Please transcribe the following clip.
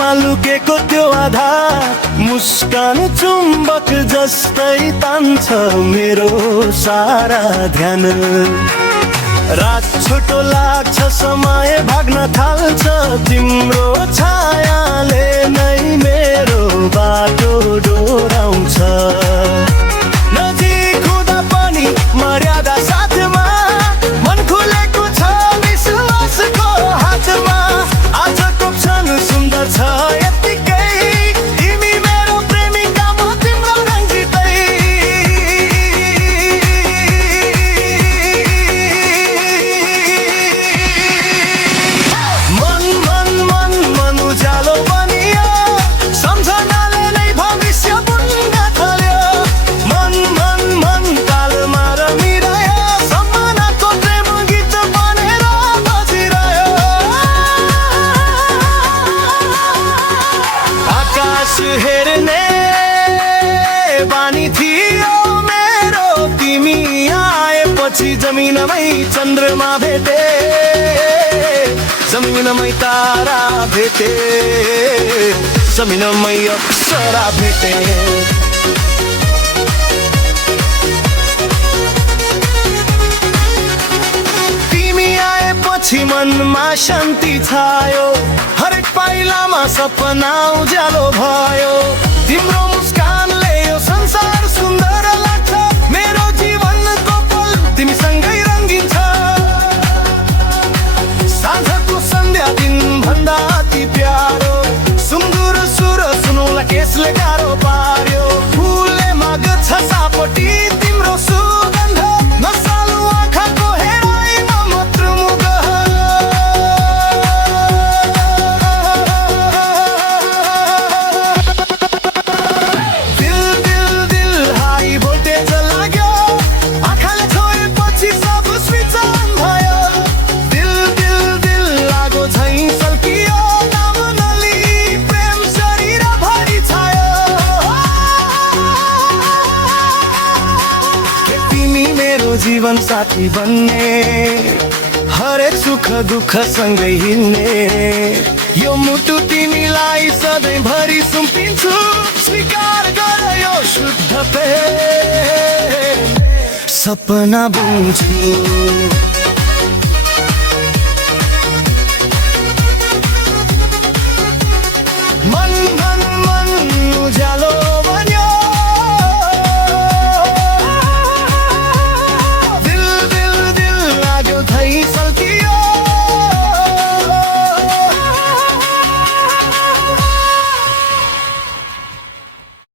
अनुहारमा लुकेको त्यो आधार मुस्कान चुम्बक जस्तै तान्छ मेरो सारा ध्यान। रात छोटो लाग्छ समय भाग्न थाल्छ तिम्रो छायाले नै मेरो बाटो डोराउँछ। नजिक हुँदा पनि मर्यादा साथमा मन खुलेको छ विश्वासको हातमा। आजको क्षण सुन्दर छ यतिकै तिमी मेरो प्रेमिका म तिम्रो रङ्जितै। मन मन मन मन उज्यालो बनियो सम्झनाले नै भविष्य बुन्न थाल्यो। मन मन मन तालमा रमिरह्यो सम्मानको प्रेम गीत बनेर बजिरह्यो। आकाश हेर्ने बानी थियो मेरो तिमी आएपछि जमिनमै चन्द्रमा भेटे जमिनमै तारा भेटे जमिनमै अप्सरा भेटे। तिमी आएपछि मनमा शान्ति छायो हरेक पाइलामा सपना उज्यालो भयो। तिम्रो मुस्कानले यो संसार सुन्दर लाग्छ मेरो जीवनको पल तिमीसँगै रङ्गिन्छ। साँझको सन्ध्या दिन भन्दा अति प्यारो सुँगुर सुर सुनौला केसले गाह्रो पार्यो। फुलले माग्छ सापटी तिम्रो सुगन्ध नसालु आँखाको हेराइमा मात्र मुग। दिल दिल दिल हाई भोल्टेज लाग्यो आँखाले छोएपछि सब स्विच अन भयो। दिल दिल दिल लागो झैँ सल्कियो नाम नली प्रेम शरीर भरि छायो। के तिमी मेरो जीवन साथी बन्ने हरेक सुख दुःख सँगै हिँड्ने। यो मुटु तिमीलाई सधैँभरि सुम्पिन्छु स्वीकार गर यो शुद्ध प्रेम सपना बुन्छु।